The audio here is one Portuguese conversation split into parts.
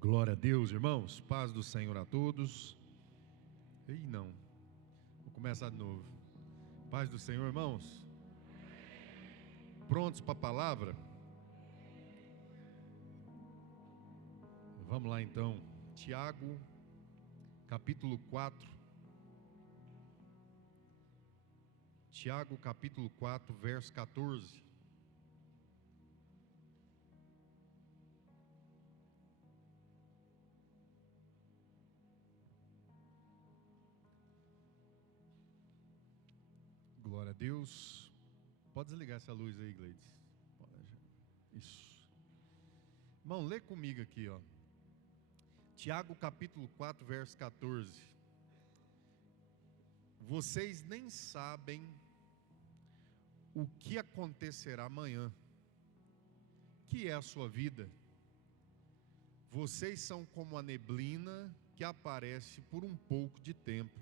Glória a Deus, irmãos. Paz do Senhor a todos. Ei, não. Vou começar de novo. Paz do Senhor, irmãos. Prontos para a palavra? Vamos lá então. Tiago, capítulo 4. Tiago, capítulo 4, verso 14. Glória a Deus. Pode desligar essa luz aí, Gleides. Isso. Irmão, lê comigo aqui, ó. Tiago capítulo 4, verso 14. Vocês nem sabem o que acontecerá amanhã. Que é a sua vida? Vocês são como a neblina que aparece por um pouco de tempo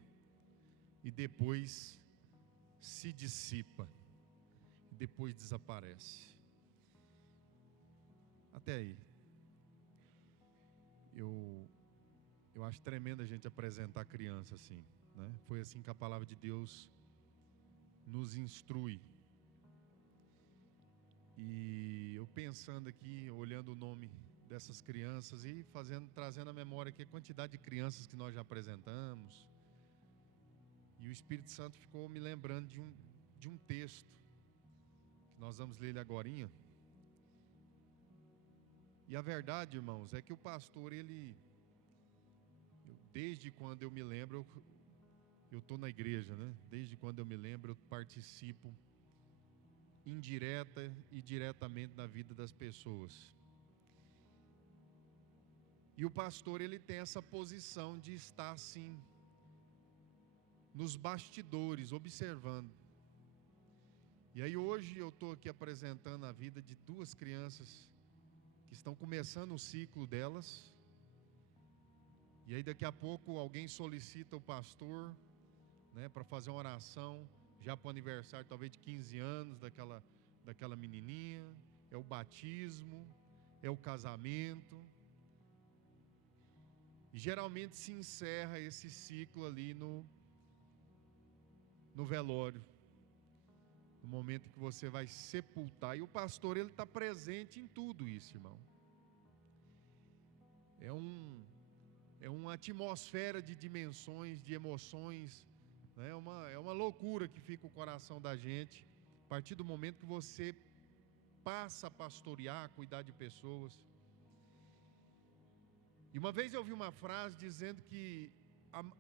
e depois se dissipa, depois desaparece. Até aí. Eu acho tremendo a gente apresentar a criança assim, né? Foi assim que a palavra de Deus nos instrui. E eu pensando aqui, olhando o nome dessas crianças e trazendo à memória aqui a quantidade de crianças que nós já apresentamos. E o Espírito Santo ficou me lembrando de um texto, que nós vamos ler ele agorinha. E a verdade, irmãos, é que o pastor, desde quando eu me lembro, eu estou na igreja, né? Desde quando eu me lembro, eu participo indireta e diretamente na vida das pessoas. E o pastor, ele tem essa posição de estar assim, nos bastidores, observando. E aí hoje eu estou aqui apresentando a vida de duas crianças que estão começando o ciclo delas. E aí daqui a pouco alguém solicita o pastor, né, para fazer uma oração, já para o aniversário talvez de 15 anos daquela menininha. É o batismo, é o casamento. E geralmente se encerra esse ciclo ali no velório, no momento em que você vai sepultar. E o pastor, ele está presente em tudo isso, irmão. É uma atmosfera de dimensões, de emoções, né? É uma loucura que fica o coração da gente, a partir do momento que você passa a pastorear, a cuidar de pessoas. E uma vez eu ouvi uma frase dizendo que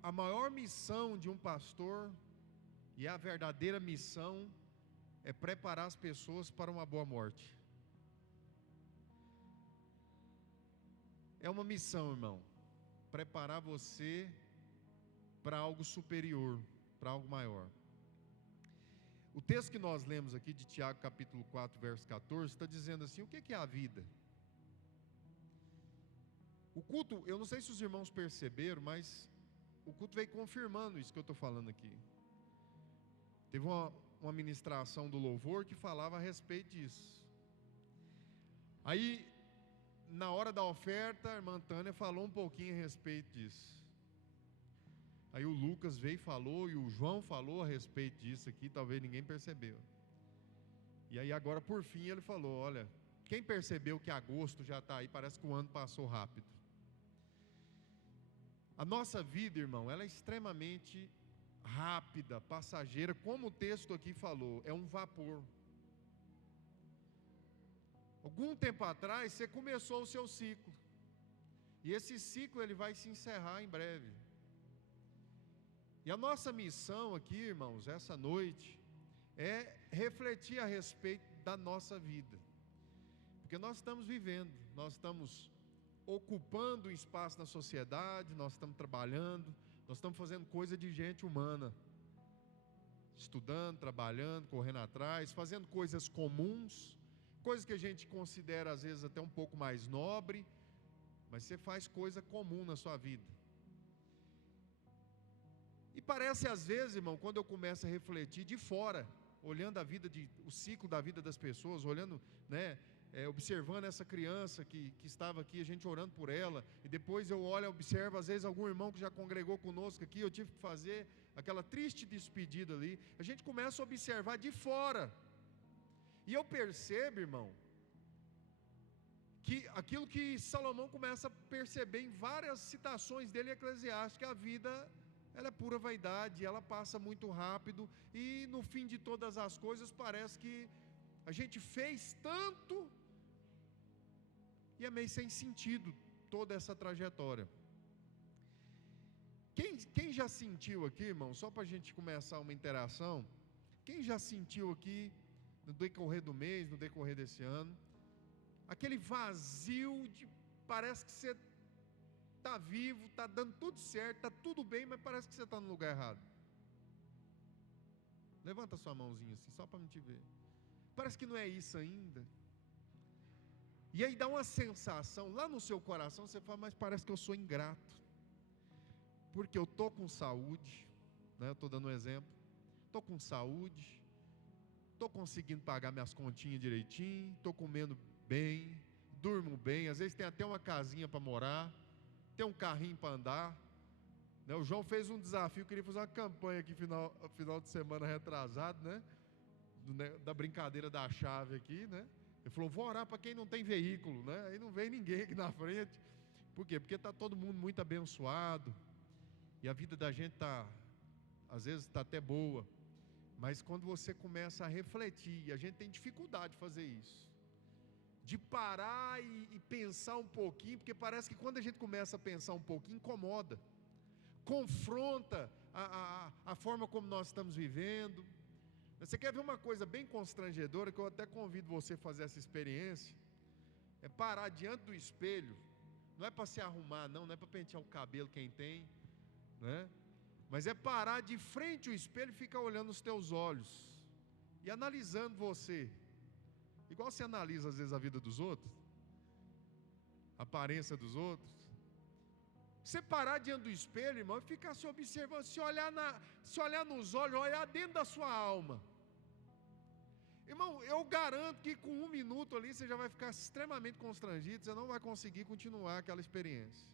a maior missão de um pastor, e a verdadeira missão, é preparar as pessoas para uma boa morte. É uma missão, irmão, preparar você para algo superior, para algo maior. O texto que nós lemos aqui de Tiago capítulo 4, verso 14, está dizendo assim: o que é a vida? O culto, eu não sei se os irmãos perceberam, mas o culto veio confirmando isso que eu estou falando aqui. Teve uma ministração do louvor que falava a respeito disso. Aí, na hora da oferta, a irmã Tânia falou um pouquinho a respeito disso. Aí o Lucas veio e falou, e o João falou a respeito disso aqui, talvez ninguém percebeu. E aí agora, por fim, ele falou: olha, quem percebeu que agosto já está aí, parece que o ano passou rápido. A nossa vida, irmão, ela é extremamente rápida, passageira, como o texto aqui falou, é um vapor. Algum tempo atrás você começou o seu ciclo, e esse ciclo ele vai se encerrar em breve. E a nossa missão aqui, irmãos, essa noite, é refletir a respeito da nossa vida, porque nós estamos vivendo, nós estamos ocupando um espaço na sociedade, nós estamos trabalhando, nós estamos fazendo coisa de gente humana, estudando, trabalhando, correndo atrás, fazendo coisas comuns, coisas que a gente considera às vezes até um pouco mais nobre, mas você faz coisa comum na sua vida. E parece às vezes, irmão, quando eu começo a refletir de fora, olhando a vida, o ciclo da vida das pessoas, olhando, né, observando essa criança que estava aqui, a gente orando por ela, e depois eu olho, observo, às vezes algum irmão que já congregou conosco aqui, eu tive que fazer aquela triste despedida ali, a gente começa a observar de fora, e eu percebo, irmão, que aquilo que Salomão começa a perceber em várias citações dele em Eclesiastes, que a vida, ela é pura vaidade, ela passa muito rápido, e no fim de todas as coisas, parece que a gente fez tanto, e é meio sem sentido toda essa trajetória. Quem já sentiu aqui, irmão, só para a gente começar uma interação, quem já sentiu aqui, no decorrer do mês, no decorrer desse ano, aquele vazio de, parece que você está vivo, está dando tudo certo, está tudo bem, mas parece que você está no lugar errado? Levanta sua mãozinha assim, só para me te ver. Parece que não é isso ainda. E aí dá uma sensação, lá no seu coração, você fala, mas parece que eu sou ingrato, porque eu estou com saúde, né? Eu estou dando um exemplo, estou com saúde, estou conseguindo pagar minhas continhas direitinho, estou comendo bem, durmo bem, às vezes tem até uma casinha para morar, tem um carrinho para andar, né? O João fez um desafio, queria fazer uma campanha aqui final de semana retrasado, né? Da brincadeira da chave aqui, né? Ele falou, vou orar para quem não tem veículo, né? Aí não vem ninguém aqui na frente. Por quê? Porque está todo mundo muito abençoado, e a vida da gente às vezes está até boa, mas quando você começa a refletir, e a gente tem dificuldade de fazer isso, de parar e pensar um pouquinho, porque parece que quando a gente começa a pensar um pouquinho, incomoda, confronta a forma como nós estamos vivendo. Você quer ver uma coisa bem constrangedora, que eu até convido você a fazer essa experiência, é parar diante do espelho, não é para se arrumar não é para pentear o cabelo quem tem, né? Mas é parar de frente ao espelho e ficar olhando os teus olhos, e analisando você, igual você analisa às vezes a vida dos outros, a aparência dos outros. Você parar diante do espelho, irmão, e ficar se observando, se olhar nos olhos, olhar dentro da sua alma. Irmão, eu garanto que com 1 minuto ali você já vai ficar extremamente constrangido, você não vai conseguir continuar aquela experiência.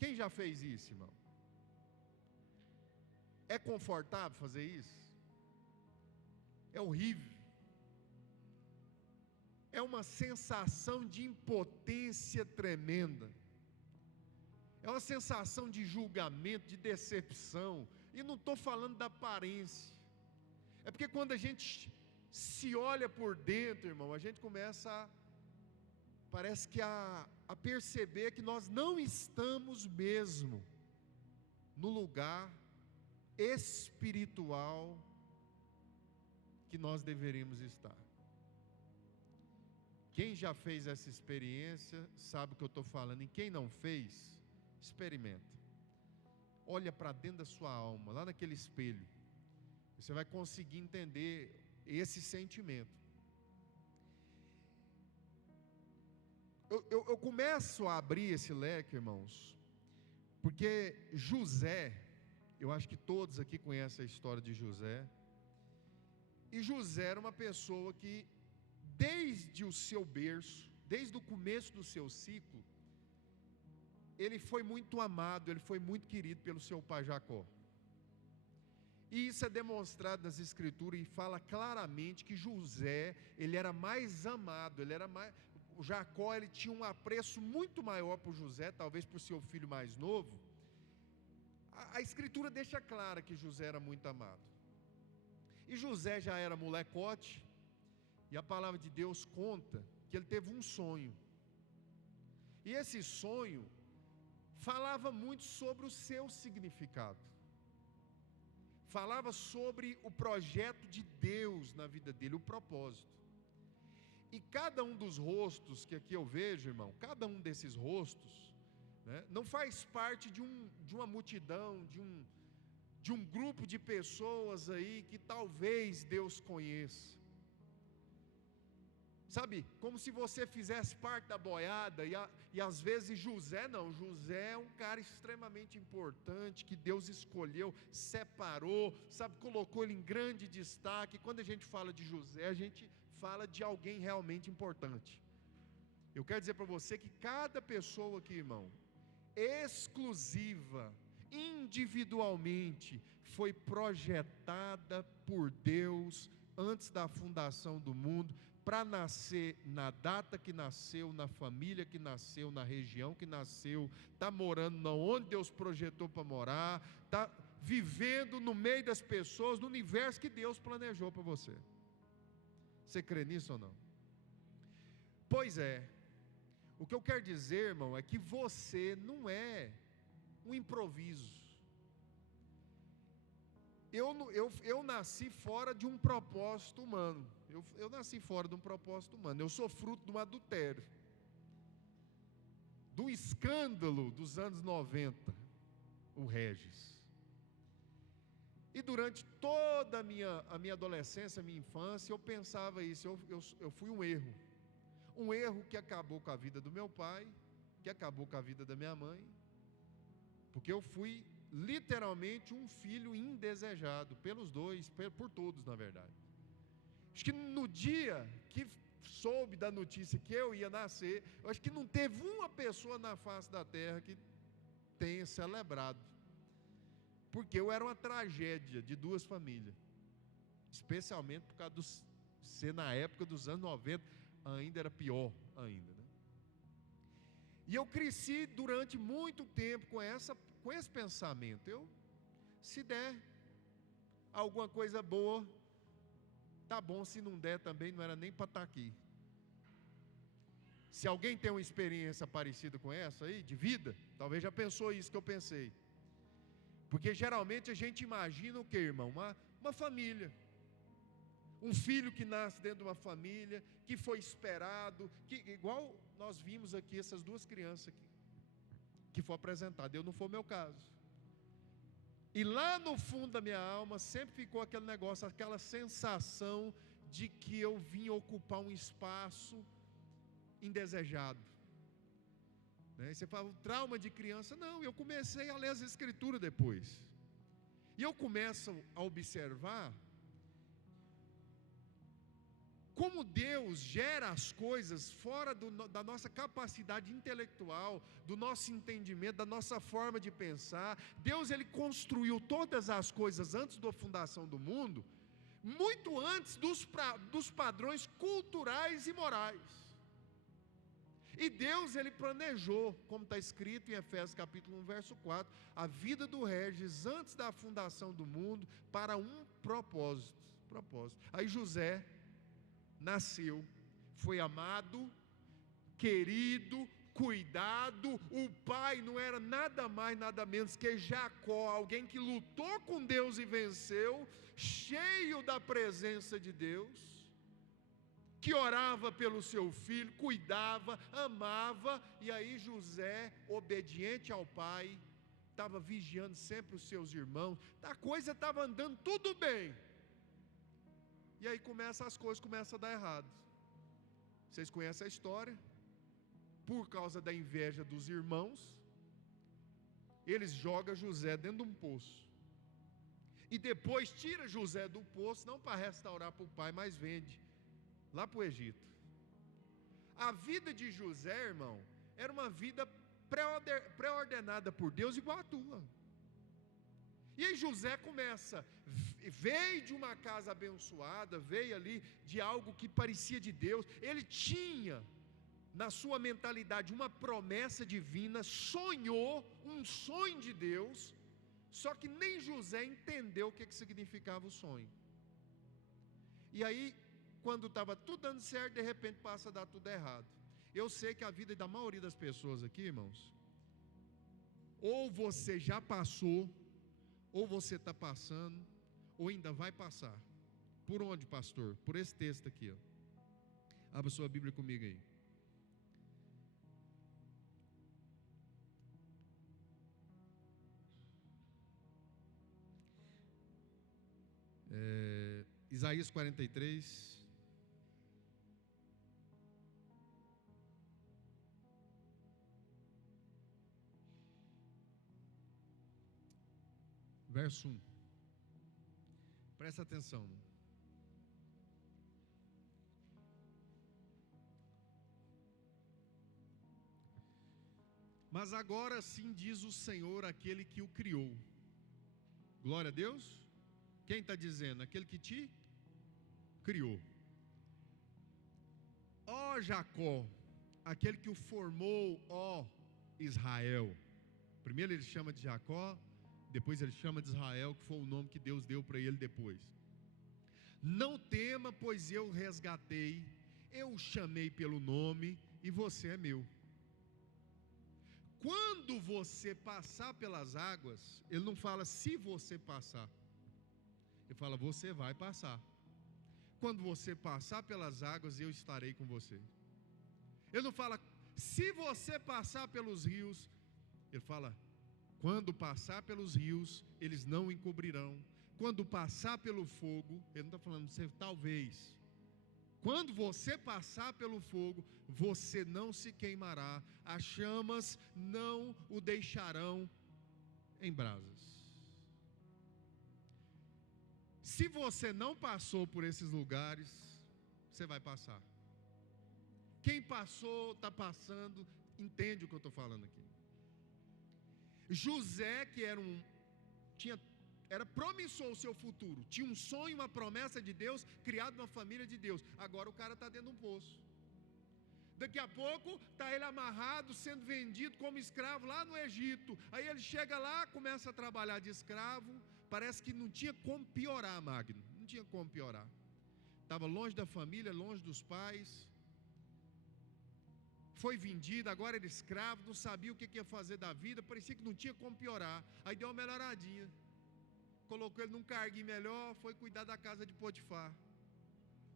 Quem já fez isso, irmão? É confortável fazer isso? É horrível. É uma sensação de impotência tremenda. É uma sensação de julgamento, de decepção. E não estou falando da aparência. É porque quando a gente se olha por dentro, irmão, a gente começa parece que a perceber que nós não estamos mesmo no lugar espiritual que nós deveríamos estar. Quem já fez essa experiência sabe o que eu estou falando, e quem não fez, experimenta. Olha para dentro da sua alma, lá naquele espelho, você vai conseguir entender esse sentimento. Eu começo a abrir esse leque, irmãos, porque José, eu acho que todos aqui conhecem a história de José, e José era uma pessoa que, desde o seu berço, desde o começo do seu ciclo, ele foi muito amado, ele foi muito querido pelo seu pai Jacó. E isso é demonstrado nas escrituras, e fala claramente que José, ele era mais amado, o Jacó, ele tinha um apreço muito maior por José, talvez por seu filho mais novo. A escritura deixa clara que José era muito amado. E José já era molecote, e a palavra de Deus conta que ele teve um sonho. E esse sonho falava muito sobre o seu significado. Falava sobre o projeto de Deus na vida dele, o propósito. E cada um dos rostos que aqui eu vejo, irmão, cada um desses rostos, né, não faz parte de uma multidão, de um grupo de pessoas aí que talvez Deus conheça. sabe, como se você fizesse parte da boiada, e às vezes José não, José é um cara extremamente importante, que Deus escolheu, separou, sabe, colocou ele em grande destaque. Quando a gente fala de José, a gente fala de alguém realmente importante. Eu quero dizer para você que cada pessoa aqui, irmão, exclusiva, individualmente, foi projetada por Deus antes da fundação do mundo, para nascer na data que nasceu, na família que nasceu, na região que nasceu, está morando onde Deus projetou para morar, está vivendo no meio das pessoas, no universo que Deus planejou para você. Você crê nisso ou não? Pois é. O que eu quero dizer, irmão, é que você não é um improviso. Eu nasci fora de um propósito humano. Eu nasci fora de um propósito humano. Eu sou fruto de um adultério, do escândalo dos anos 90, o Regis. E durante toda a minha adolescência, a minha infância, eu pensava isso. Eu fui um erro. Um erro que acabou com a vida do meu pai, que acabou com a vida da minha mãe, porque eu fui literalmente um filho indesejado, pelos dois, por todos na verdade. Acho que no dia que soube da notícia que eu ia nascer, eu acho que não teve uma pessoa na face da terra que tenha celebrado, porque eu era uma tragédia de duas famílias, especialmente por causa ser na época dos anos 90, ainda era pior ainda, né? E eu cresci durante muito tempo com esse pensamento. Se der alguma coisa boa, tá bom, se não der também não era nem para estar aqui. Se alguém tem uma experiência parecida com essa aí, de vida, talvez já pensou isso que eu pensei. Porque geralmente a gente imagina o que, irmão? Uma família. Um filho que nasce dentro de uma família, que foi esperado, que igual nós vimos aqui essas duas crianças aqui, que foi apresentado. Eu não foi o meu caso. E lá no fundo da minha alma sempre ficou aquele negócio, aquela sensação de que eu vim ocupar um espaço indesejado, né? E você fala, o trauma de criança? Não, eu comecei a ler as escrituras depois, e eu começo a observar como Deus gera as coisas fora da nossa capacidade intelectual, do nosso entendimento, da nossa forma de pensar. Deus, Ele construiu todas as coisas antes da fundação do mundo, muito antes dos padrões culturais e morais. E Deus, Ele planejou, como está escrito em Efésios capítulo 1, verso 4, a vida do Regis antes da fundação do mundo, para um propósito. Aí José nasceu, foi amado, querido, cuidado. O pai não era nada mais, nada menos que Jacó, alguém que lutou com Deus e venceu, cheio da presença de Deus, que orava pelo seu filho, cuidava, amava. E aí José, obediente ao pai, estava vigiando sempre os seus irmãos, a coisa estava andando tudo bem. E aí as coisas começam a dar errado. Vocês conhecem a história? Por causa da inveja dos irmãos, eles jogam José dentro de um poço. E depois tira José do poço, não para restaurar para o pai, mas vende lá para o Egito. A vida de José, irmão, era uma vida pré-ordenada por Deus, igual a tua. E aí José veio de uma casa abençoada, veio ali de algo que parecia de Deus. Ele tinha na sua mentalidade uma promessa divina, sonhou um sonho de Deus, só que nem José entendeu o que significava o sonho. E aí, quando estava tudo dando certo, de repente passa a dar tudo errado. Eu sei que a vida da maioria das pessoas aqui, irmãos, ou você já passou, ou você está passando, ou ainda vai passar. Por onde, pastor? Por esse texto aqui, ó. Abra sua Bíblia comigo aí. Isaías 43. verso 1. Presta atenção. Mas agora sim diz o Senhor, aquele que o criou. Glória a Deus. Quem está dizendo? Aquele que te criou. Ó Jacó, aquele que o formou, ó Israel. Primeiro ele chama de Jacó, depois ele chama de Israel, que foi o nome que Deus deu para ele depois. Não tema, pois eu o resgatei, eu o chamei pelo nome e você é meu. Quando você passar pelas águas, ele não fala se você passar, ele fala você vai passar. Quando você passar pelas águas, eu estarei com você. Ele não fala se você passar pelos rios, ele fala quando passar pelos rios, eles não encobrirão. Quando passar pelo fogo, ele não está falando você talvez. Quando você passar pelo fogo, você não se queimará, as chamas não o deixarão em brasas. Se você não passou por esses lugares, você vai passar. Quem passou, está passando, entende o que eu estou falando aqui. José, que era promissor o seu futuro, tinha um sonho, uma promessa de Deus, criado numa família de Deus. Agora o cara está dentro de um poço. Daqui a pouco está ele amarrado, sendo vendido como escravo lá no Egito. Aí ele chega lá, começa a trabalhar de escravo. Parece que não tinha como piorar, Magno. Não tinha como piorar. Estava longe da família, longe dos pais. Foi vendido, agora era escravo, não sabia o que ia fazer da vida. Parecia que não tinha como piorar. Aí deu uma melhoradinha. Colocou ele num carguinho melhor, foi cuidar da casa de Potifar.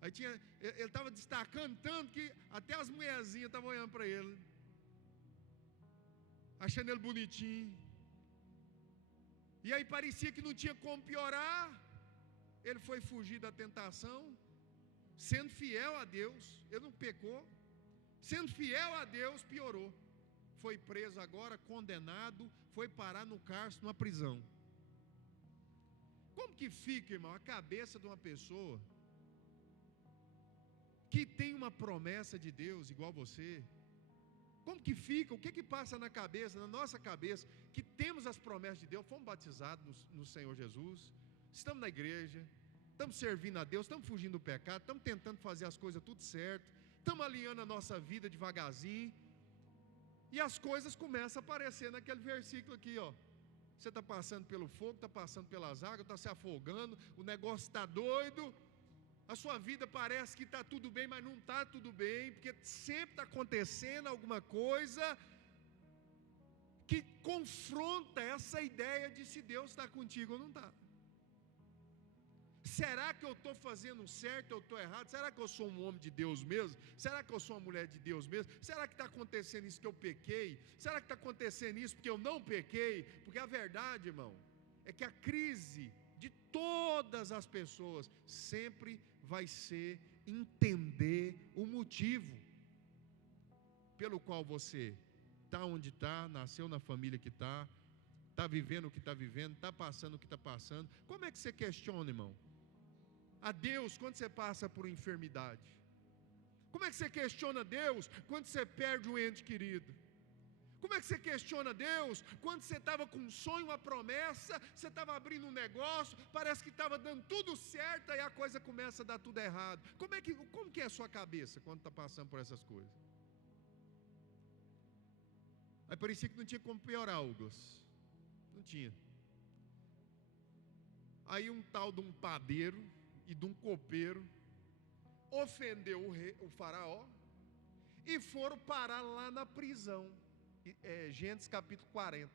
Aí ele estava destacando tanto que até as mulherzinhas estavam olhando para ele, achando ele bonitinho. E aí parecia que não tinha como piorar. Ele foi fugir da tentação, sendo fiel a Deus. Ele não pecou. Sendo fiel a Deus, piorou. Foi preso agora, condenado, foi parar no cárcere, numa prisão. Como que fica, irmão, a cabeça de uma pessoa que tem uma promessa de Deus igual você? Como que fica? O que passa na cabeça, na nossa cabeça, que temos as promessas de Deus, fomos batizados no Senhor Jesus, estamos na igreja, estamos servindo a Deus, estamos fugindo do pecado, estamos tentando fazer as coisas tudo certo, estamos alinhando a nossa vida devagarzinho, e as coisas começam a aparecer naquele versículo aqui, ó. Você está passando pelo fogo, está passando pelas águas, está se afogando, o negócio está doido, a sua vida parece que está tudo bem, mas não está tudo bem, porque sempre está acontecendo alguma coisa que confronta essa ideia de se Deus está contigo ou não está. Será que eu estou fazendo certo ou estou errado? Será que eu sou um homem de Deus mesmo? Será que eu sou uma mulher de Deus mesmo? Será que está acontecendo isso que eu pequei? Será que está acontecendo isso porque eu não pequei? Porque a verdade, irmão, é que a crise de todas as pessoas sempre vai ser entender o motivo pelo qual você está onde está, nasceu na família que está vivendo o que está vivendo, está passando o que está passando. Como é que você questiona, irmão, a Deus quando você passa por enfermidade? Como é que você questiona Deus quando você perde um ente querido? Como é que você questiona Deus quando você estava com um sonho, uma promessa, você estava abrindo um negócio, parece que estava dando tudo certo e a coisa começa a dar tudo errado? Como que é a sua cabeça quando está passando por essas coisas? Aí parecia que não tinha como piorar, Douglas. Não tinha. Aí um tal de um padeiro e de um copeiro ofendeu o faraó e foram parar lá na prisão. Gênesis capítulo 40.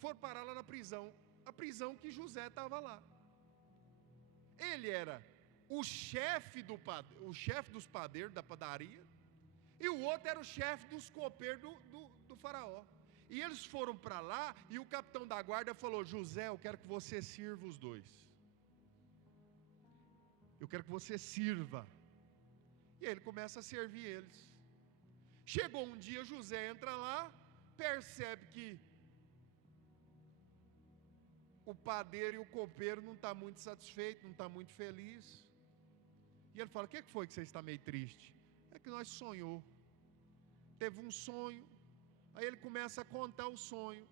Foram parar lá na prisão, a prisão que José estava lá. Ele era o chefe dos padeiros da padaria, e o outro era o chefe dos copeiros do faraó. E eles foram para lá, e o capitão da guarda falou: José, eu quero que você sirva os dois. Eu quero que você sirva. E aí ele começa a servir eles. Chegou um dia, José entra lá, percebe que o padeiro e o copeiro não estão muito satisfeitos, não estão muito felizes. E ele fala: o que foi que você está meio triste? É que nós sonhou. Teve um sonho. Aí ele começa a contar o sonho.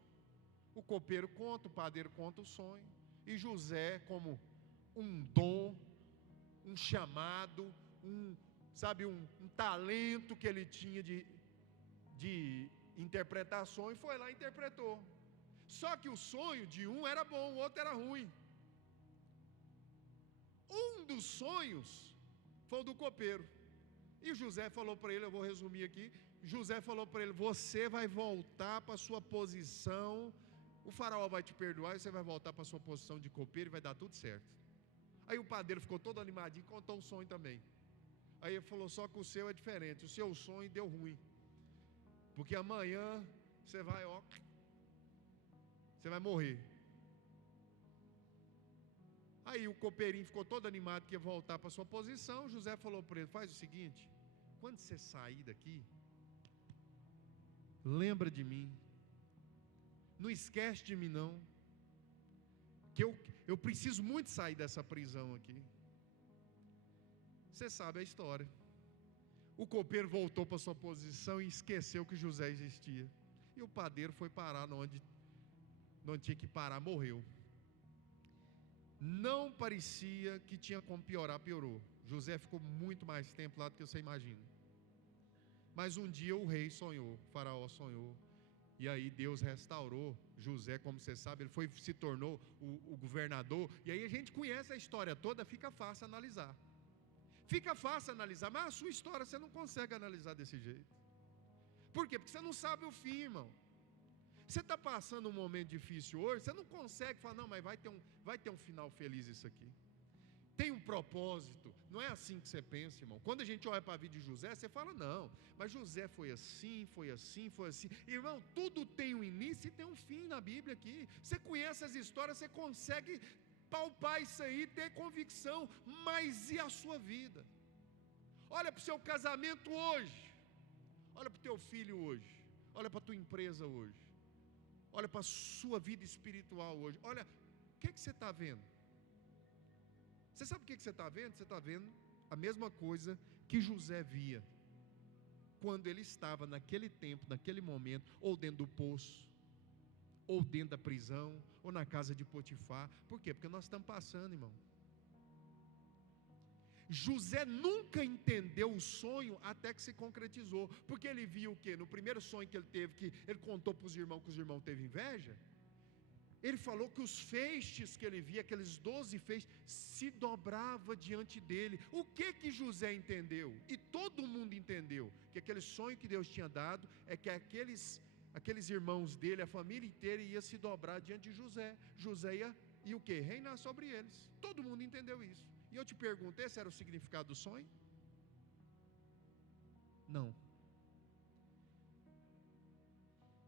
O copeiro conta, o padeiro conta o sonho. E José, como um dom, um chamado, um talento que ele tinha de interpretar sonho, foi lá e interpretou. Só que o sonho de um era bom, o outro era ruim. Um dos sonhos foi o do copeiro. E José falou para ele, eu vou resumir aqui, José falou para ele: você vai voltar para a sua posição, o faraó vai te perdoar e você vai voltar para a sua posição de copeiro e vai dar tudo certo. Aí o padeiro ficou todo animadinho e contou o sonho também. Aí ele falou: só que o seu é diferente, o seu sonho deu ruim, porque amanhã você vai morrer. Aí o copeirinho ficou todo animado que ia voltar para a sua posição. José falou para ele: faz o seguinte, quando você sair daqui, lembra de mim, não esquece de mim não, que eu preciso muito sair dessa prisão aqui. Você sabe a história. O copeiro voltou para sua posição e esqueceu que José existia. E o padeiro foi parar onde não tinha que parar, morreu. Não parecia que tinha como piorar, piorou. José ficou muito mais tempo lá do que você imagina. Mas um dia o rei sonhou, o faraó sonhou, e aí Deus restaurou José, como você sabe, ele se tornou o governador. E aí a gente conhece a história toda, fica fácil analisar. Fica fácil analisar, mas a sua história você não consegue analisar desse jeito. Por quê? Porque você não sabe o fim, irmão. Você está passando um momento difícil hoje, você não consegue falar: não, mas vai ter um final feliz isso aqui. Tem um propósito. Não é assim que você pensa, irmão. Quando a gente olha para a vida de José, você fala: não, mas José foi assim, foi assim, foi assim. Irmão, tudo tem um início e tem um fim na Bíblia aqui. Você conhece as histórias, você consegue palpar isso aí, ter convicção. Mas e a sua vida? Olha para o seu casamento hoje. Olha para o teu filho hoje. Olha para a tua empresa hoje. Olha para a sua vida espiritual hoje. Olha, o que você está vendo? Você sabe o que você está vendo? Você está vendo a mesma coisa que José via quando ele estava naquele tempo, naquele momento, ou dentro do poço, ou dentro da prisão, ou na casa de Potifar. Por quê? Porque nós estamos passando, irmão. José nunca entendeu o sonho até que se concretizou, porque ele viu o quê? No primeiro sonho que ele teve, que ele contou para os irmãos, que os irmãos teve inveja, ele falou que os feixes que ele via, aqueles 12 feixes, se dobravam diante dele. O que José entendeu? E todo mundo entendeu, que aquele sonho que Deus tinha dado, é que aqueles irmãos dele, a família inteira ia se dobrar diante de José. José ia o quê? Reinar sobre eles. Todo mundo entendeu isso. E eu te pergunto, esse era o significado do sonho? Não.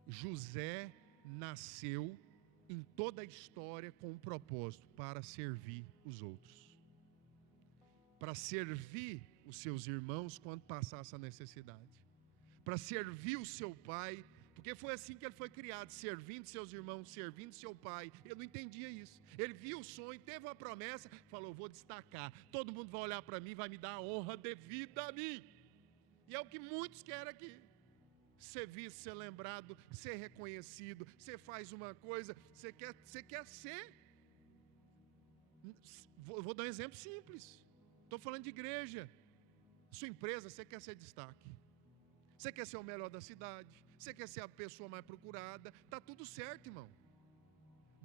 José nasceu em toda a história com um propósito: para servir os outros, para servir os seus irmãos quando passasse a necessidade, para servir o seu pai, porque foi assim que ele foi criado, servindo seus irmãos, servindo seu pai. Eu não entendia isso. Ele viu o sonho, teve uma promessa, falou: vou destacar, todo mundo vai olhar para mim, vai me dar a honra devida a mim. E é o que muitos querem aqui: ser visto, ser lembrado, ser reconhecido. Você faz uma coisa, você quer ser. Vou dar um exemplo simples. Estou falando de igreja. Sua empresa, você quer ser destaque, você quer ser o melhor da cidade, você quer ser a pessoa mais procurada. Está tudo certo, irmão.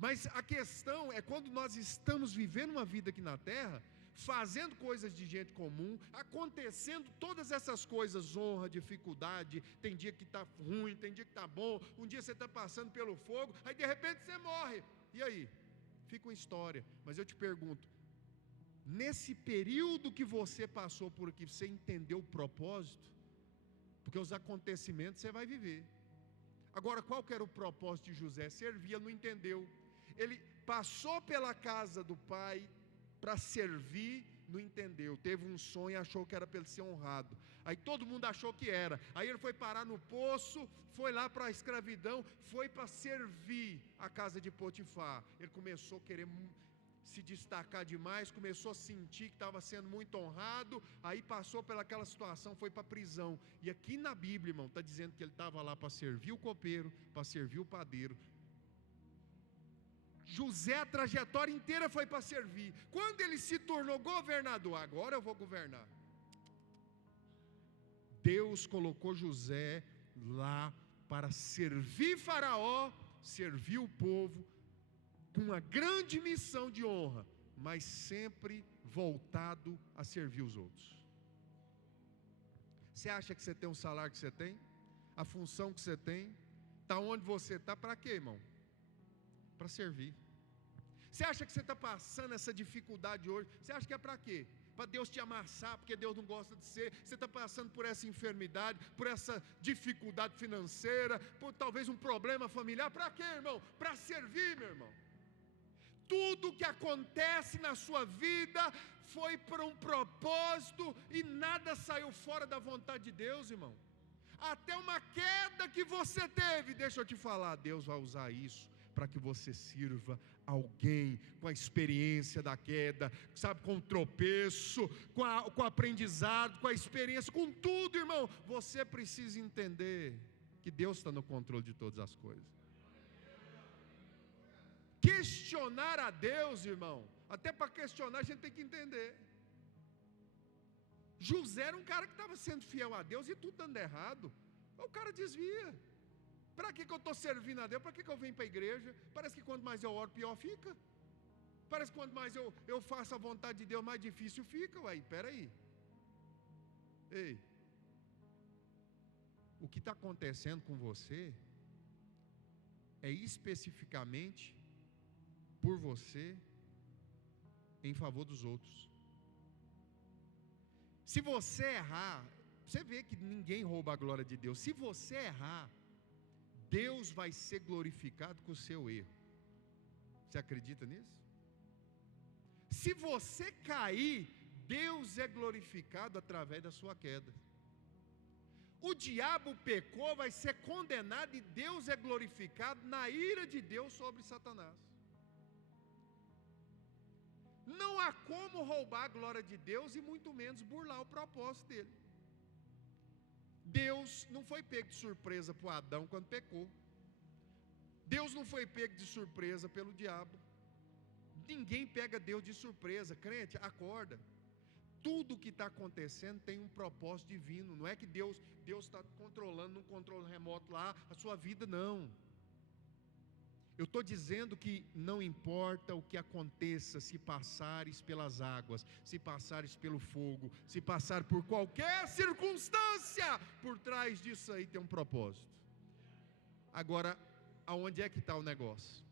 Mas a questão é quando nós estamos vivendo uma vida aqui na terra, fazendo coisas de gente comum, acontecendo todas essas coisas, honra, dificuldade, tem dia que está ruim, tem dia que está bom, um dia você está passando pelo fogo, aí de repente você morre, e aí? Fica uma história. Mas eu te pergunto, nesse período que você passou por aqui, você entendeu o propósito? Porque os acontecimentos você vai viver. Agora, qual que era o propósito de José? Servia, não entendeu. Ele passou pela casa do pai para servir, não entendeu, teve um sonho e achou que era para ele ser honrado. Aí todo mundo achou que era. Aí ele foi parar no poço, foi lá para a escravidão, foi para servir a casa de Potifar. Ele começou a querer se destacar demais, começou a sentir que estava sendo muito honrado, aí passou pelaquela situação, foi para a prisão. E aqui na Bíblia, irmão, está dizendo que ele estava lá para servir o copeiro, para servir o padeiro. José, a trajetória inteira foi para servir. Quando ele se tornou governador, agora eu vou governar. Deus colocou José lá para servir Faraó, servir o povo, com uma grande missão de honra, mas sempre voltado a servir os outros. Você acha que você tem o salário que você tem? A função que você tem? Está onde você está? Para quê, irmão? Para servir. Você acha que você está passando essa dificuldade hoje? Você acha que é para quê? Para Deus te amassar, porque Deus não gosta de ser. Você está passando por essa enfermidade, por essa dificuldade financeira, por talvez um problema familiar. Para quê, irmão? Para servir, meu irmão. Tudo que acontece na sua vida foi para um propósito e nada saiu fora da vontade de Deus, irmão. Até uma queda que você teve, deixa eu te falar, Deus vai usar isso para que você sirva alguém com a experiência da queda, sabe, com o tropeço, com o aprendizado, com a experiência, com tudo, irmão. Você precisa entender que Deus está no controle de todas as coisas. Questionar a Deus, irmão, até para questionar a gente tem que entender. José era um cara que estava sendo fiel a Deus e tudo dando errado. O cara desvia. Para que eu estou servindo a Deus? Para que eu venho para a igreja? Parece que quanto mais eu oro, pior fica. Parece que quanto mais eu faço a vontade de Deus, mais difícil fica. Ué, peraí. Ei, o que está acontecendo com você é especificamente por você em favor dos outros. Se você errar, você vê que ninguém rouba a glória de Deus. Se você errar, Deus vai ser glorificado com o seu erro. Você acredita nisso? Se você cair, Deus é glorificado através da sua queda. O diabo pecou, vai ser condenado, e Deus é glorificado na ira de Deus sobre Satanás. Não há como roubar a glória de Deus e muito menos burlar o propósito dele. Deus não foi pego de surpresa por Adão quando pecou. Deus não foi pego de surpresa pelo diabo. Ninguém pega Deus de surpresa. Crente, acorda. Tudo que está acontecendo tem um propósito divino. Não é que Deus está controlando num controle remoto lá a sua vida, não. Eu estou dizendo que não importa o que aconteça, se passares pelas águas, se passares pelo fogo, se passar por qualquer circunstância, por trás disso aí tem um propósito. Agora, aonde é que está o negócio?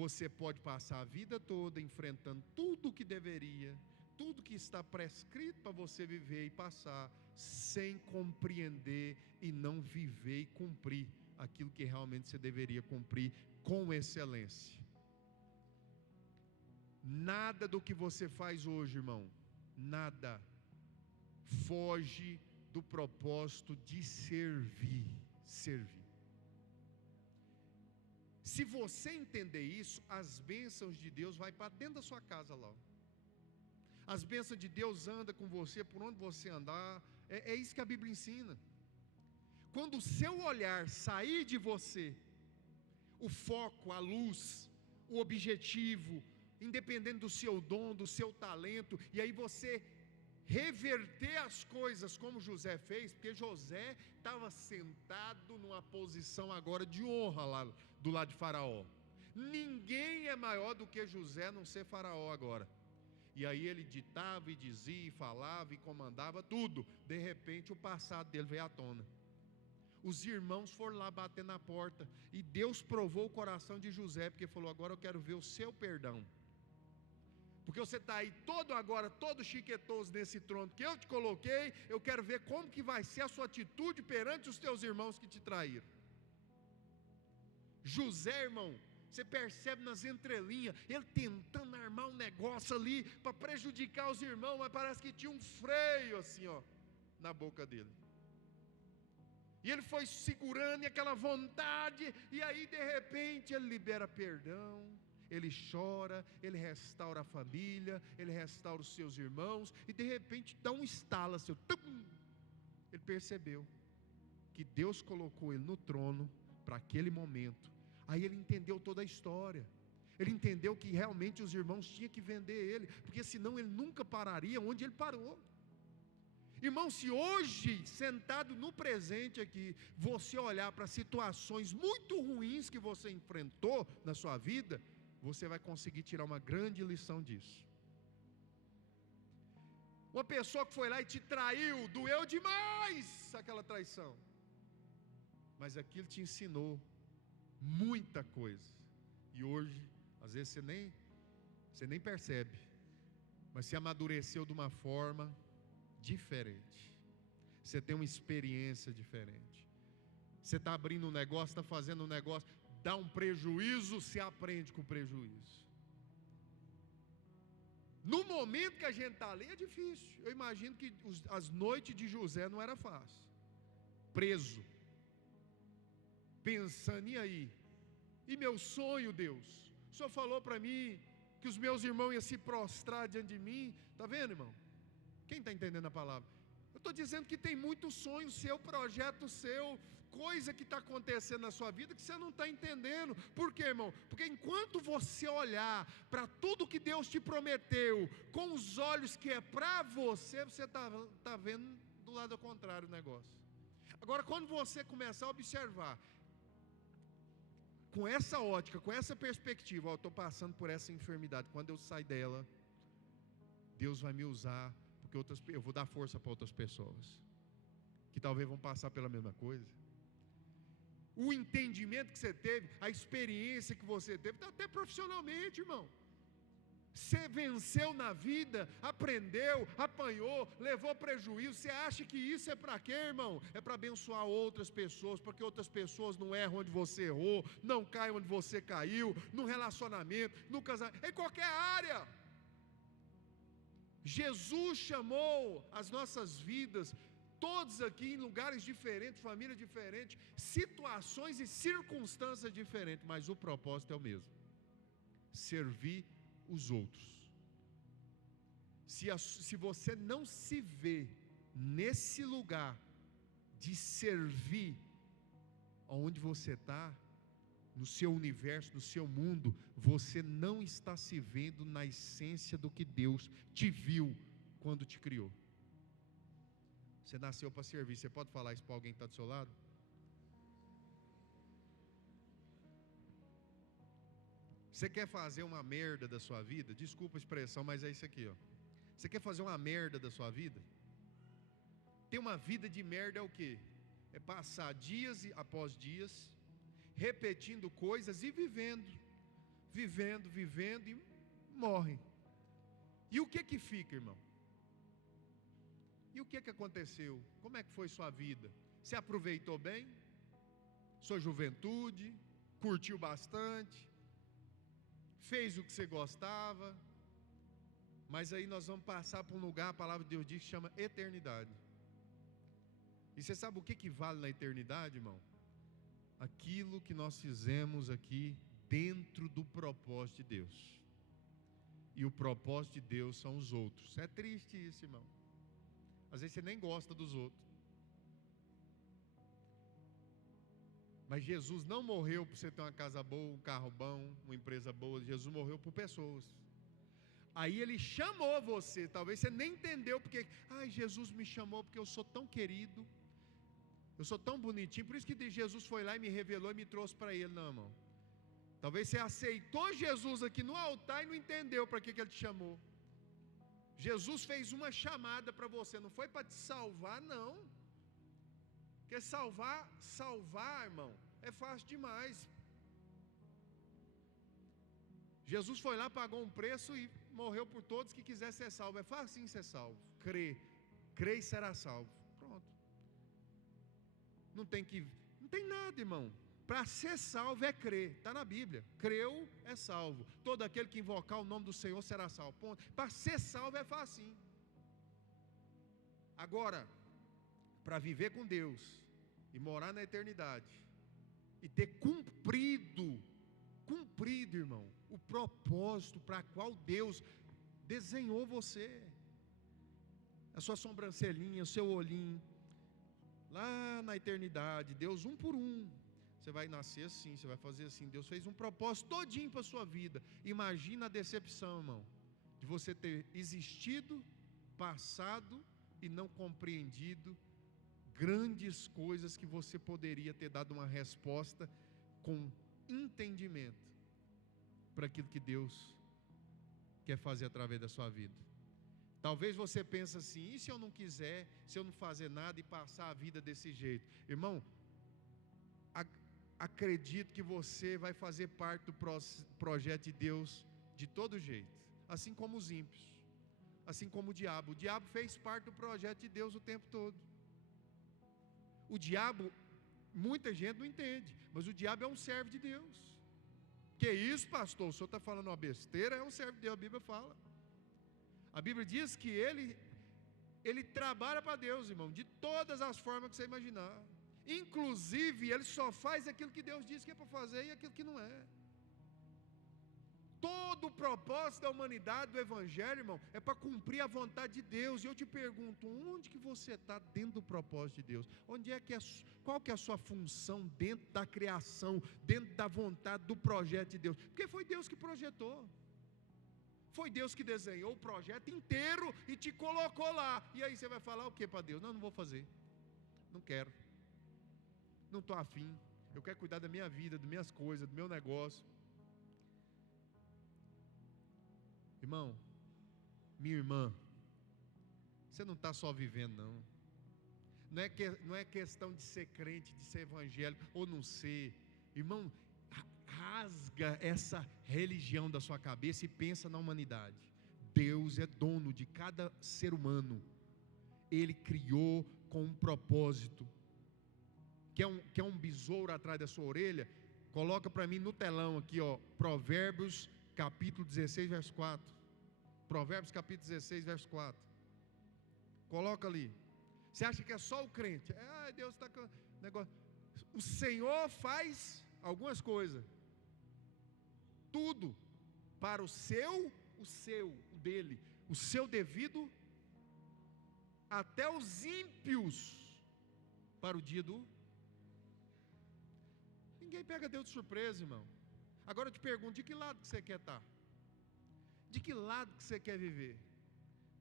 Você pode passar a vida toda enfrentando tudo o que deveria, tudo que está prescrito para você viver e passar, sem compreender e não viver e cumprir aquilo que realmente você deveria cumprir com excelência. Nada do que você faz hoje, irmão, nada foge do propósito de servir. Se você entender isso, as bênçãos de Deus vai para dentro da sua casa lá. As bênçãos de Deus andam com você por onde você andar. É isso que a Bíblia ensina. Quando o seu olhar sair de você, o foco, a luz, o objetivo, independente do seu dom, do seu talento, e aí você reverter as coisas como José fez, porque José estava sentado numa posição agora de honra lá do lado de Faraó. Ninguém é maior do que José, a não ser Faraó agora. E aí ele ditava e dizia, e falava e comandava tudo. De repente o passado dele veio à tona. Os irmãos foram lá bater na porta, e Deus provou o coração de José, porque falou: agora eu quero ver o seu perdão, porque você está aí todo chiquetoso nesse trono que eu te coloquei. Eu quero ver como que vai ser a sua atitude perante os teus irmãos que te traíram. José, irmão, você percebe nas entrelinhas, ele tentando armar um negócio ali para prejudicar os irmãos, mas parece que tinha um freio assim, ó, na boca dele. E ele foi segurando e aquela vontade, e aí de repente ele libera perdão, ele chora, ele restaura a família, ele restaura os seus irmãos, e de repente dá um estalo assim, ele percebeu que Deus colocou ele no trono para aquele momento. Aí ele entendeu toda a história. Ele entendeu que realmente os irmãos tinham que vender ele, porque senão ele nunca pararia onde ele parou. Irmão, se hoje, sentado no presente aqui, você olhar para situações muito ruins que você enfrentou na sua vida, você vai conseguir tirar uma grande lição disso. Uma pessoa que foi lá e te traiu, doeu demais aquela traição, mas aquilo te ensinou muita coisa, e hoje, às vezes você nem percebe, mas se amadureceu de uma forma diferente, você tem uma experiência diferente, você está abrindo um negócio, está fazendo um negócio, dá um prejuízo, você aprende com o prejuízo. No momento que a gente está ali é difícil. Eu imagino que as noites de José não era fácil, preso, pensando, e aí? E meu sonho, Deus? O Senhor falou para mim que os meus irmãos iam se prostrar diante de mim. Está vendo, irmão? Quem está entendendo a palavra? Eu estou dizendo que tem muito sonho seu, projeto seu, coisa que está acontecendo na sua vida que você não está entendendo. Por quê, irmão? Porque enquanto você olhar para tudo que Deus te prometeu com os olhos que é para você, você está vendo do lado contrário o negócio. Agora, quando você começar a observar com essa ótica, com essa perspectiva, eu estou passando por essa enfermidade, quando eu sair dela, Deus vai me usar, porque eu vou dar força para outras pessoas que talvez vão passar pela mesma coisa. O entendimento que você teve, a experiência que você teve, até profissionalmente, irmão. Você venceu na vida, aprendeu, apanhou, levou prejuízo. Você acha que isso é para quê, irmão? É para abençoar outras pessoas, para que outras pessoas não erram onde você errou, não caiam onde você caiu, no relacionamento, no casamento, em qualquer área. Jesus chamou as nossas vidas, todos aqui em lugares diferentes, famílias diferentes, situações e circunstâncias diferentes, mas o propósito é o mesmo: servir os outros. Se você não se vê nesse lugar de servir, onde você está, no seu universo, no seu mundo, você não está se vendo na essência do que Deus te viu quando te criou. Você nasceu para servir. Você pode falar isso para alguém que está do seu lado? Você quer fazer uma merda da sua vida? Desculpa a expressão, mas é isso aqui, ó. Você quer fazer uma merda da sua vida? Ter uma vida de merda é o quê? É passar dias após dias repetindo coisas e vivendo e morre. E o que fica, irmão? E o que aconteceu? Como é que foi sua vida? Você aproveitou bem? Sua juventude? Curtiu bastante? Fez o que você gostava? Mas aí nós vamos passar por um lugar, a palavra de Deus diz, que chama eternidade. E você sabe o que vale na eternidade, irmão? Aquilo que nós fizemos aqui dentro do propósito de Deus. E o propósito de Deus são os outros. É triste isso, irmão. Às vezes você nem gosta dos outros. Mas Jesus não morreu por você ter uma casa boa, um carro bom, uma empresa boa. Jesus morreu por pessoas. Aí Ele chamou você. Talvez você nem entendeu porque, Jesus me chamou porque eu sou tão querido, eu sou tão bonitinho. Por isso que Jesus foi lá e me revelou e me trouxe para Ele. Não, irmão. Talvez você aceitou Jesus aqui no altar e não entendeu para que Ele te chamou. Jesus fez uma chamada para você, não foi para te salvar, não. Porque salvar, irmão, é fácil demais. Jesus foi lá, pagou um preço e morreu por todos que quiser ser salvo. É fácil sim ser salvo. Crê e será salvo. Pronto. Não tem nada, irmão. Para ser salvo é crer, está na Bíblia. Creu é salvo. Todo aquele que invocar o nome do Senhor será salvo. Ponto. Para ser salvo é fácil. Agora, para viver com Deus e morar na eternidade e ter cumprido, irmão, o propósito para qual Deus desenhou você, a sua sobrancelhinha, o seu olhinho, lá na eternidade, Deus um por um. Você vai nascer assim, você vai fazer assim. Deus fez um propósito todinho para a sua vida. Imagina a decepção, irmão, de você ter existido, passado e não compreendido grandes coisas que você poderia ter dado uma resposta com entendimento para aquilo que Deus quer fazer através da sua vida. Talvez você pense assim: e se eu não quiser, se eu não fazer nada e passar a vida desse jeito? Irmão, acredito que você vai fazer parte do projeto de Deus de todo jeito, assim como os ímpios, assim como o diabo. O diabo fez parte do projeto de Deus o tempo todo. O diabo, muita gente não entende, mas o diabo é um servo de Deus. Que isso, pastor? O senhor está falando uma besteira? É um servo de Deus, a Bíblia fala. A Bíblia diz que ele trabalha para Deus, irmão, de todas as formas que você imaginar. Inclusive, ele só faz aquilo que Deus diz que é para fazer e aquilo que não é. Todo o propósito da humanidade, do Evangelho, irmão, é para cumprir a vontade de Deus. E eu te pergunto, onde que você está dentro do propósito de Deus? Qual que é a sua função dentro da criação, dentro da vontade do projeto de Deus? Porque foi Deus que projetou. Foi Deus que desenhou o projeto inteiro e te colocou lá. E aí você vai falar o que para Deus? Não vou fazer. Não quero. Não estou afim. Eu quero cuidar da minha vida, das minhas coisas, do meu negócio. Irmão, minha irmã, você não está só vivendo, não. Não é questão de ser crente, de ser evangélico ou não ser. Irmão, rasga essa religião da sua cabeça e pensa na humanidade. Deus é dono de cada ser humano. Ele criou com um propósito. Quer um besouro atrás da sua orelha? Coloca para mim no telão aqui, ó, Provérbios capítulo 16, verso 4. Provérbios capítulo 16, verso 4. Coloca ali. Você acha que é só o crente? Deus está com negócio. O Senhor faz algumas coisas. Tudo para o dele, o seu devido, até os ímpios para o dia do. Ninguém pega Deus de surpresa, irmão. Agora eu te pergunto, de que lado que você quer estar? De que lado que você quer viver?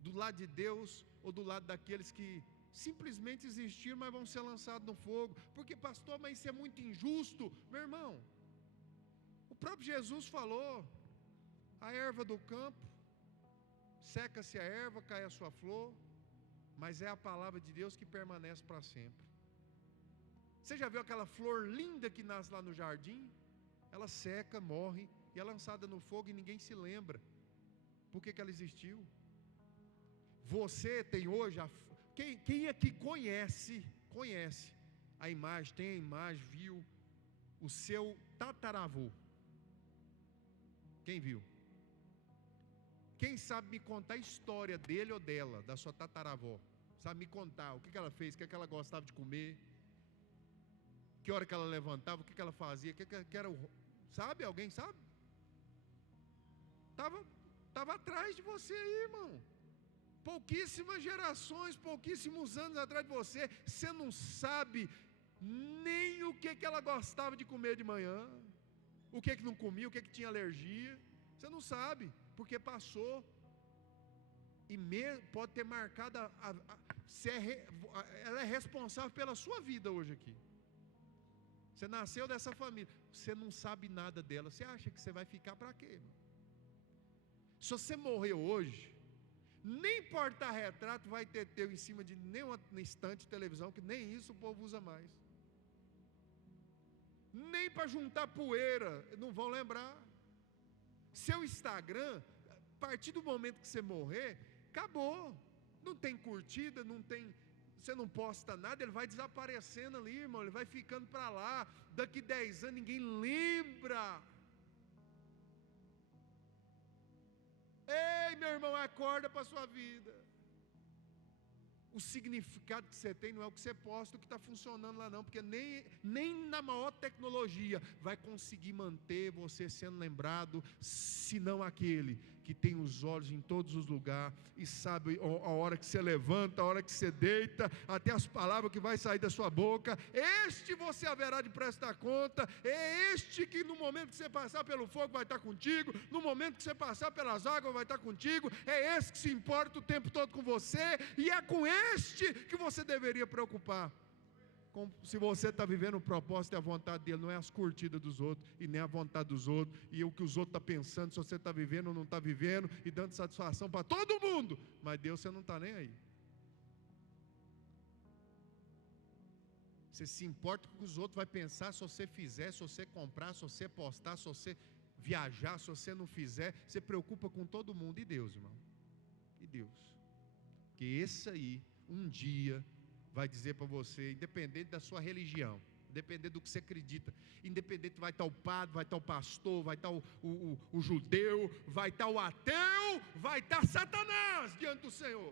Do lado de Deus ou do lado daqueles que simplesmente existiram, mas vão ser lançados no fogo? Porque, pastor, mas isso é muito injusto. Meu irmão, o próprio Jesus falou: a erva do campo, seca-se a erva, cai a sua flor, mas é a palavra de Deus que permanece para sempre. Você já viu aquela flor linda que nasce lá no jardim? Ela seca, morre e é lançada no fogo e ninguém se lembra. Por que ela existiu? Você tem hoje, quem aqui conhece a imagem, tem a imagem, viu o seu tataravô? Quem viu? Quem sabe me contar a história dele ou dela, da sua tataravó? Sabe me contar o que ela fez, o que ela gostava de comer, que hora que ela levantava, o que ela fazia, o que era o... Sabe? Alguém sabe? Estava atrás de você aí, irmão. Pouquíssimas gerações, pouquíssimos anos atrás de você. Você não sabe nem o que ela gostava de comer de manhã, o que não comia, o que tinha alergia. Você não sabe, porque passou. E pode ter marcado ela é responsável pela sua vida hoje aqui. Você nasceu dessa família, você não sabe nada dela. Você acha que você vai ficar para quê, irmão? Se você morrer hoje, nem porta-retrato vai ter teu em cima de nenhuma estante de televisão, que nem isso o povo usa mais. Nem para juntar poeira, não vão lembrar. Seu Instagram, a partir do momento que você morrer, acabou. Não tem curtida, não tem. você não posta nada, ele vai desaparecendo ali, irmão, ele vai ficando para lá. Daqui 10 anos ninguém lembra. Ei, meu irmão, acorda para a sua vida. O significado que você tem não é o que você posta, o que está funcionando lá não, porque nem na maior tecnologia vai conseguir manter você sendo lembrado, senão aquele que tem os olhos em todos os lugares e sabe a hora que você levanta, a hora que você deita, até as palavras que vai sair da sua boca. Este você haverá de prestar conta. É este que no momento que você passar pelo fogo vai estar contigo, no momento que você passar pelas águas vai estar contigo. É esse que se importa o tempo todo com você, e é com este que você deveria preocupar. Se você está vivendo o propósito e a vontade dele, não é as curtidas dos outros, e nem a vontade dos outros, e o que os outros estão pensando, se você está vivendo ou não está vivendo, e dando satisfação para todo mundo, mas Deus você não está nem aí. Você se importa com o que os outros vão pensar, se você fizer, se você comprar, se você postar, se você viajar, se você não fizer, você preocupa com todo mundo, e Deus, irmão, e Deus, que esse aí, um dia, vai dizer para você, independente da sua religião, independente do que você acredita, independente, vai estar o padre, vai estar o pastor, vai estar o judeu, vai estar o ateu, vai estar Satanás diante do Senhor,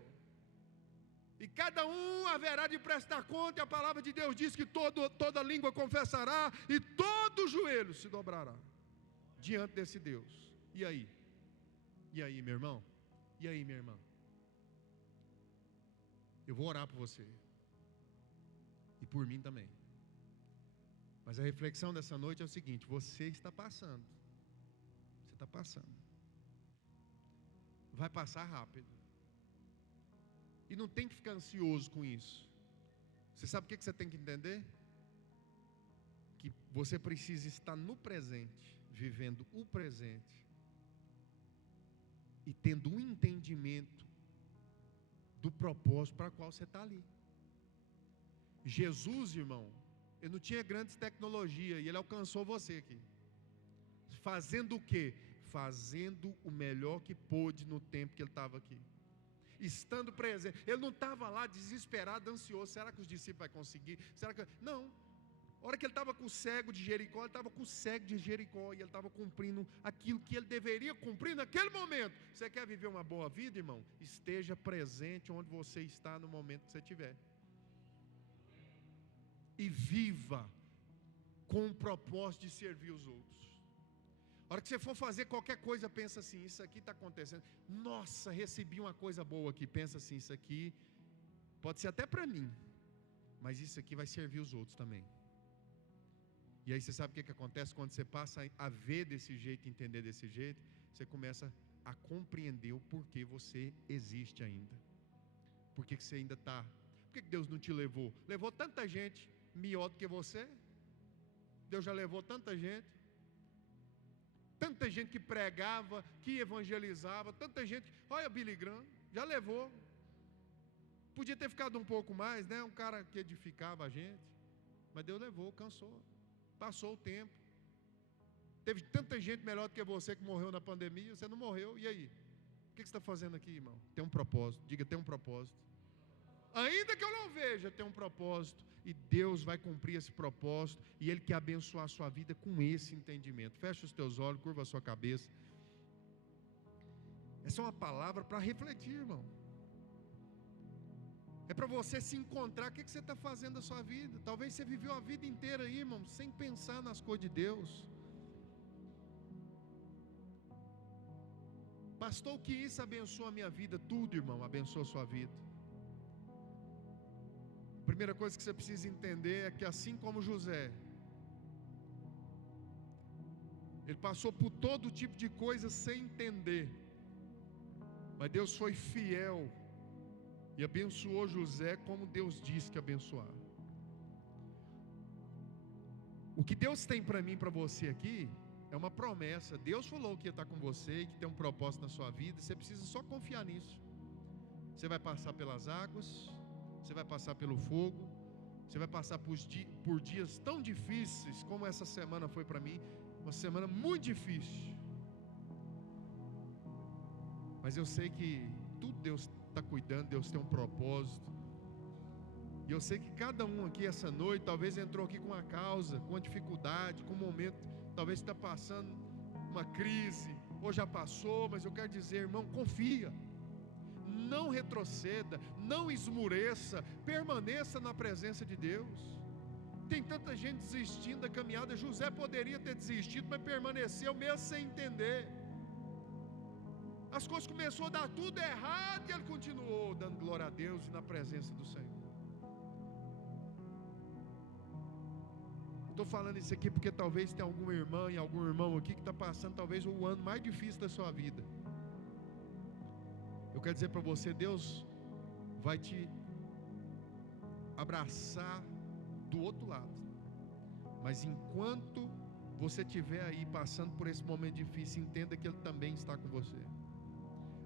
e cada um haverá de prestar conta, e a palavra de Deus diz que toda língua confessará, e todo joelho se dobrará diante desse Deus. E aí? E aí, meu irmão? E aí, minha irmã? Eu vou orar por você, e por mim também. Mas a reflexão dessa noite é o seguinte: você está passando. Você está passando. Vai passar rápido. E não tem que ficar ansioso com isso. Você sabe o que você tem que entender? Que você precisa estar no presente, vivendo o presente, e tendo um entendimento do propósito para o qual você está ali. Jesus, irmão, ele não tinha grandes tecnologias, e ele alcançou você aqui. Fazendo o quê? Fazendo o melhor que pôde no tempo que ele estava aqui. Estando presente. Ele não estava lá desesperado, ansioso. Será que os discípulos vão conseguir? Será que... Não. A hora que ele estava com o cego de Jericó, ele estava com o cego de Jericó, e ele estava cumprindo aquilo que ele deveria cumprir naquele momento. Você quer viver uma boa vida, irmão? Esteja presente onde você está no momento que você estiver. E viva com o propósito de servir os outros. A hora que você for fazer qualquer coisa, pensa assim: isso aqui está acontecendo. Nossa, recebi uma coisa boa aqui. Pensa assim: isso aqui pode ser até para mim, mas isso aqui vai servir os outros também. E aí você sabe o que acontece quando você passa a ver desse jeito, entender desse jeito? Você começa a compreender o porquê você existe ainda. Por que você ainda está? Por que Deus não te levou? Levou tanta gente melhor do que você. Deus já levou tanta gente que pregava, que evangelizava, tanta gente. Olha Billy Graham, já levou. Podia ter ficado um pouco mais, né? Um cara que edificava a gente, mas Deus levou, cansou, passou o tempo. Teve tanta gente melhor do que você que morreu na pandemia. Você não morreu, e aí? O que você está fazendo aqui, irmão? Tem um propósito. Diga: tem um propósito. Ainda que eu não veja, tem um propósito, e Deus vai cumprir esse propósito, e Ele quer abençoar a sua vida com esse entendimento. Fecha os teus olhos, curva a sua cabeça. Essa é uma palavra para refletir, irmão. É para você se encontrar. O que você está fazendo da sua vida? Talvez você viveu a vida inteira aí, irmão, sem pensar nas coisas de Deus. Pastor, o que isso abençoa a minha vida? Tudo, irmão, abençoa a sua vida. A primeira coisa que você precisa entender é que, assim como José, ele passou por todo tipo de coisa sem entender, mas Deus foi fiel e abençoou José como Deus disse que abençoar. O que Deus tem para mim e para você aqui é uma promessa. Deus falou que ia estar com você e que tem um propósito na sua vida. Você precisa só confiar nisso. Você vai passar pelas águas, você vai passar pelo fogo, você vai passar por dias tão difíceis como essa semana foi para mim. Uma semana muito difícil, mas eu sei que tudo Deus está cuidando. Deus tem um propósito, E eu sei que cada um aqui essa noite talvez entrou aqui com uma causa, com uma dificuldade, com um momento, talvez está passando uma crise, ou já passou, mas eu quero dizer, irmão, confia. Não retroceda, não esmureça, permaneça na presença de Deus. Tem tanta gente desistindo da caminhada. José poderia ter desistido, mas permaneceu mesmo sem entender. As coisas começaram a dar tudo errado e ele continuou dando glória a Deus e na presença do Senhor. Estou falando isso aqui porque talvez tenha alguma irmã e algum irmão aqui que está passando talvez o ano mais difícil da sua vida. Eu quero dizer para você, Deus vai te abraçar do outro lado. Mas enquanto você estiver aí passando por esse momento difícil, entenda que Ele também está com você.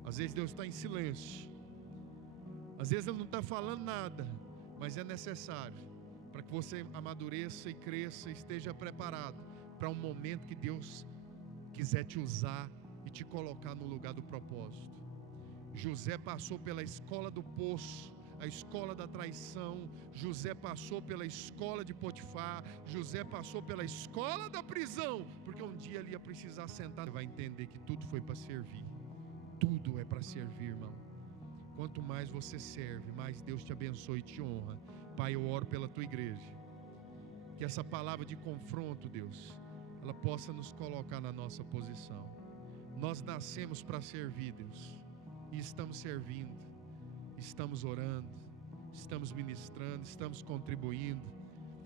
Às vezes Deus está em silêncio, às vezes Ele não está falando nada, mas é necessário para que você amadureça e cresça e esteja preparado para um momento que Deus quiser te usar e te colocar no lugar do propósito. José passou pela escola do poço, a escola da traição. José passou pela escola de Potifar. José passou pela escola da prisão, porque um dia ele ia precisar sentar. Você vai entender que tudo foi para servir. Tudo é para servir, irmão. Quanto mais você serve, mais Deus te abençoe e te honra. Pai, eu oro pela tua igreja, que essa palavra de confronto, Deus, ela possa nos colocar na nossa posição. Nós nascemos para servir, Deus, e estamos servindo, estamos orando, estamos ministrando, estamos contribuindo,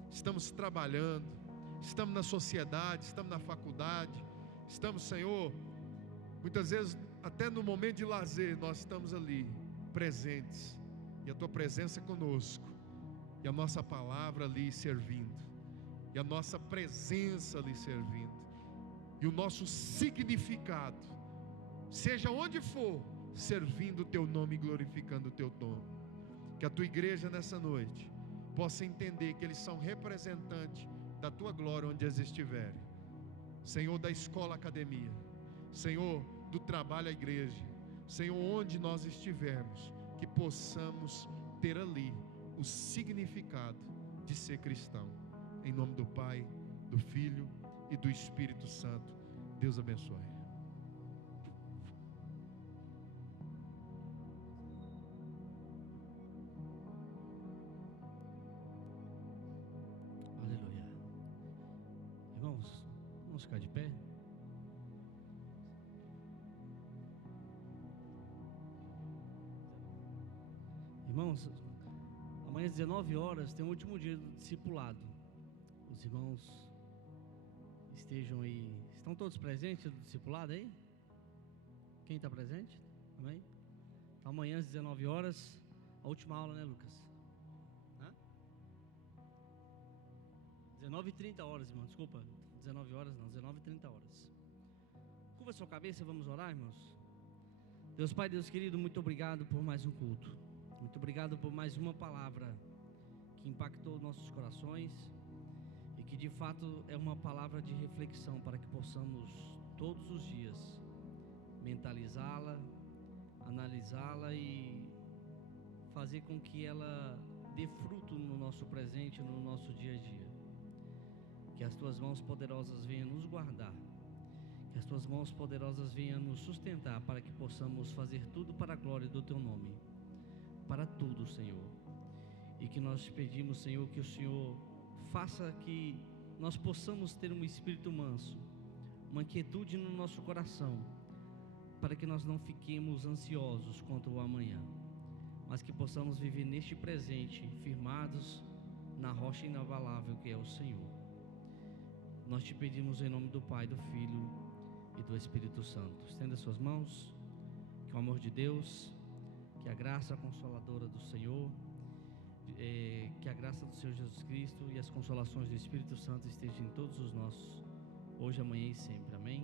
estamos trabalhando, estamos na sociedade, estamos na faculdade, estamos, Senhor, muitas vezes até no momento de lazer nós estamos ali presentes, e a tua presença conosco, e a nossa palavra ali servindo, e a nossa presença ali servindo, e o nosso significado, seja onde for, servindo o teu nome e glorificando o teu nome. Que a tua igreja nessa noite possa entender que eles são representantes da tua glória onde eles estiverem. Senhor, da escola, academia, Senhor, do trabalho, à igreja, Senhor, onde nós estivermos, que possamos ter ali o significado de ser cristão. Em nome do Pai, do Filho e do Espírito Santo. Deus abençoe. Aleluia. Irmãos, vamos ficar de pé. Irmãos, amanhã às 19 horas tem o último dia do discipulado. Os irmãos estejam aí. Estão todos presentes do discipulado aí? Quem está presente? Amém? Então, amanhã às 19 horas, a última aula, né, Lucas? 19h30 horas, irmão. Desculpa, 19 horas não, 19h30 horas. Curva sua cabeça, vamos orar, irmãos. Deus Pai, Deus querido, muito obrigado por mais um culto. Muito obrigado por mais uma palavra que impactou nossos corações e que de fato é uma palavra de reflexão para que possamos todos os dias mentalizá-la, analisá-la e fazer com que ela dê fruto no nosso presente, no nosso dia a dia. Que as tuas mãos poderosas venham nos guardar, que as tuas mãos poderosas venham nos sustentar para que possamos fazer tudo para a glória do teu nome. Para tudo, Senhor, e que nós te pedimos, Senhor, que o Senhor faça que nós possamos ter um espírito manso, uma quietude no nosso coração, para que nós não fiquemos ansiosos quanto ao amanhã, mas que possamos viver neste presente, firmados na rocha inabalável que é o Senhor. Nós te pedimos em nome do Pai, do Filho e do Espírito Santo. Estenda suas mãos, que o amor de Deus, que a graça consoladora do Senhor, que a graça do Senhor Jesus Cristo e as consolações do Espírito Santo estejam em todos os nossos, hoje, amanhã e sempre. Amém?